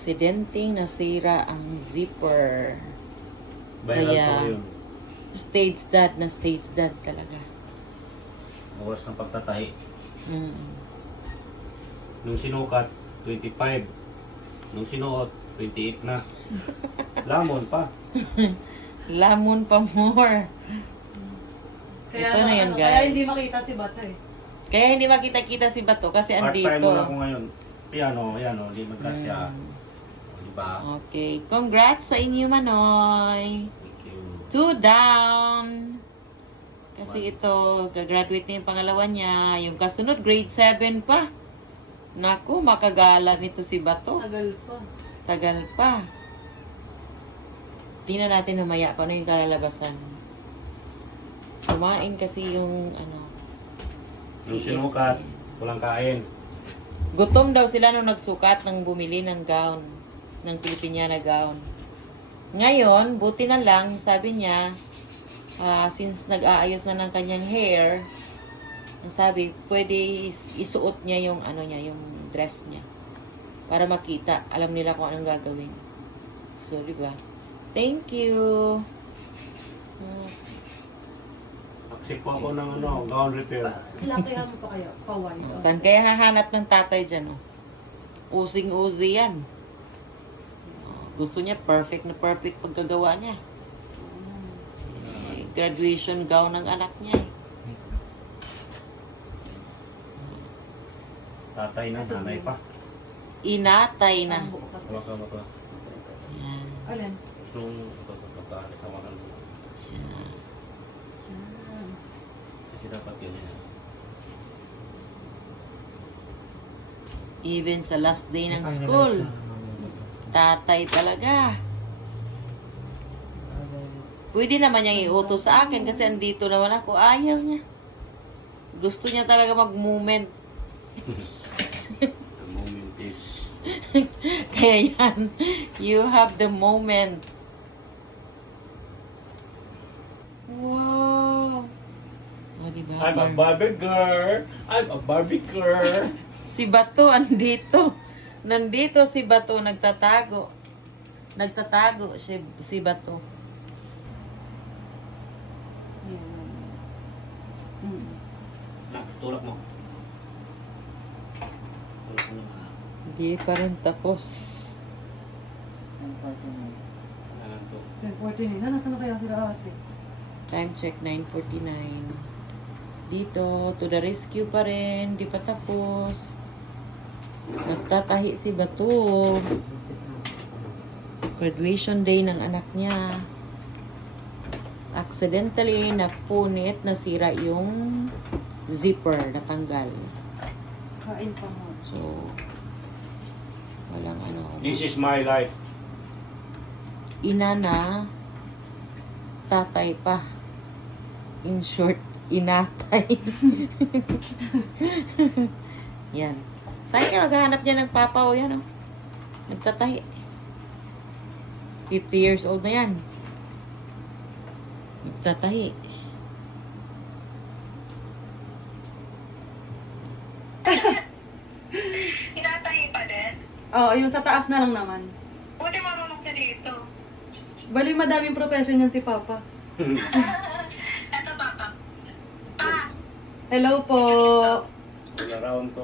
aksidenteng nasira ang zipper. Viral Kaya, to yun. stage dad na stage dad talaga. Oras ng pagtatahi. Mm. Nung sinukat, 25. Nung sinuot, 28 na. Lamon pa. Lamon pa more. Kaya, Ito na yun, guys. Kaya hindi makita si Bato eh. Kaya hindi makita-kita si Bato kasi Part-time andito. muna ako ngayon. Ayan o, hindi magkasya. Diba? Okay. Congrats sa inyo, Manoy. Thank you. 2 down. Kasi ito, gagraduate na yung pangalawa niya. Yung kasunod, grade 7 pa. Naku, makagala nito si Bato. Tagal pa. Tagal pa. Tingnan natin mamaya kung ano yung kalalabasan. Kumain kasi yung Nung sinukat, walang kain. Gutom daw sila nung nagsukat nang bumili ng gown. Ng Filipiniana gown. Ngayon, buti na lang, sabi niya, since nag-aayos na ng kanyang hair, ang sabi, pwede isuot niya yung yung dress niya. Para makita, alam nila kung anong gagawin. So, di ba? Thank you. Aksip po ako ng gown repair. Lakihan mo pa kayo. Paway. Saan kaya hahanap ng tatay dyan, Using-uzi yan. Gusto niya perfect na perfect pagkagawa niya. Graduation gown ng anak niya. Tatay na, nanay pa. Inatay na. Wala ka ba? Yan. Alin? Nung pagkakatawakan mo. Siya. Kasi dapat yun yan. Even sa last day ng school. Tatay talaga. Pwede naman niyang iutos sa akin kasi andito naman ako. Ayaw niya. Gusto niya talaga mag-moment. The moment is... Kaya yan. You have the moment. Wow. O, diba? I'm a Barbie girl! I'm a Barbie girl! Si Bato andito. Nandito si Bato nagtatago. Nagtatago si Bato. Na, tulak mo. Tulak mo na. Hindi pa rin tapos. Ayan to. 10:14 na. Nasaan na kaya sila ate? Time check 9:49. Dito, to the rescue pa rin. Di pa tapos. Nagtatahi si Bato. Graduation day ng anak niya. Accidentally napunit, nasira yung zipper, natanggal. Kain pa mo. So, walang This is my life. ina na, tatay pa. In short, inatay. Yan. Tayo, maghahanap niya ng papa o yan, nagtatahi. 50 years old na yan. Nagtatahi. Sinatahi pa din? Oo, yung sa taas na lang naman. Buti marunong siya dito. Bali, madaming profession yan si Papa. Nasa papa. Pa! Hello po. All around to.